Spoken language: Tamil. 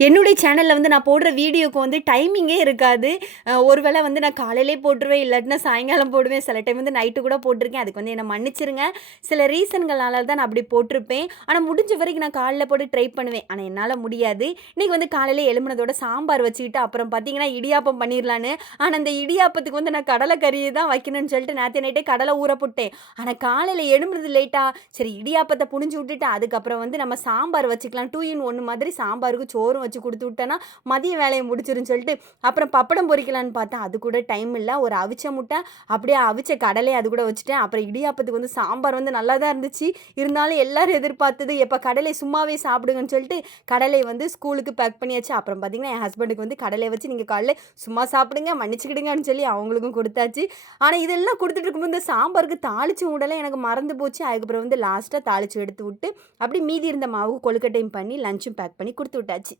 என்னுடைய சேனல்ல வந்து நான் போடுற வீடியோக்கு வந்து டைமிங்கே இருக்காது. ஒரு வேள வந்து நான் காலையிலேயே போட்டுருவேன். இல்லாட்டினா சாயங்காலம் போடுவேன். சில டைம் வந்து நைட்டு கூட போட்டுருக்கேன். அதுக்கு வந்து என்ன மன்னிச்சுருங்க. சில ரீசன்கள்னால தான் நான் அப்படி போட்டிருப்பேன். ஆனா முடிஞ்ச வரைக்கும் நான் காலைல போட்டு ட்ரை பண்ணுவேன். ஆனா என்னால முடியாது. இன்னைக்கு வந்து காலையில எழும்புனதோட சாம்பார் வச்சுக்கிட்டு, அப்புறம் பார்த்தீங்கன்னா, இடியாப்பம் பண்ணிர்லான்னு. ஆனா அந்த இடியாப்பத்துக்கு வந்து நான் கடலை கறி தான் வைக்கணும்னு சொல்லிட்டு நேத்து நைட்டே கடலை ஊற போட்டேன். ஆனா காலையில எழும்புனது லேட்டா, சரி இடியாப்பத்த புழிஞ்சு விட்டுட்டு, அதுக்கப்புறம் வந்து நம்ம சாம்பார் வச்சுக்கலாம். 2 இன் 1 மாதிரி சாம்பாருக்கு சோறும் வச்சு குடுத்து விட்டேன்னா, மதிய வேலைய முடிச்சிரும்ன்னு சொல்லிட்டு, அப்புறம் பப்படம் பொரிக்கலான்னு பார்த்தா, அது கூட டைம் இல்ல. ஒரு அவிச்ச முட்டை, அப்படியே அவிச்ச கடலைய அது கூட வச்சுட்டேன். அப்புறம் இடியாப்பத்துக்கு வந்து சாம்பார் வந்து நல்லா தான் இருந்துச்சு. இருந்தாலும் எல்லாரும் எதிர்பார்த்தது, எப்ப கடலை சும்மாவே சாப்பிடுங்கன்னு சொல்லிட்டு, கடலை வந்து ஸ்கூலுக்கு பேக் பண்ணியாச்சு. அப்புறம் பார்த்தீங்கன்னா, என் ஹஸ்பண்டுக்கு வந்து கடலைய வச்சு, "நீங்க காலைல சும்மா சாப்பிடுங்க, மன்னிச்சுக்கிடுங்கன்னு" சொல்லி அவங்களுக்கும் குடுத்தாச்சு. ஆனா இதெல்லாம் குடுத்துட்டு இருக்கும்போது, இந்த சாம்பாருக்கு தாளிச்சு விடல எனக்கு மறந்து போச்சு. அதுக்கப்புறம் வந்து லாஸ்ட்டா தாளிச்சு எடுத்து விட்டு, அப்படியே மீதி இருந்த மாவு கொழுக்கட்டையும் பண்ணி, லஞ்சும் பேக் பண்ணி குடுத்து விட்டாச்சு.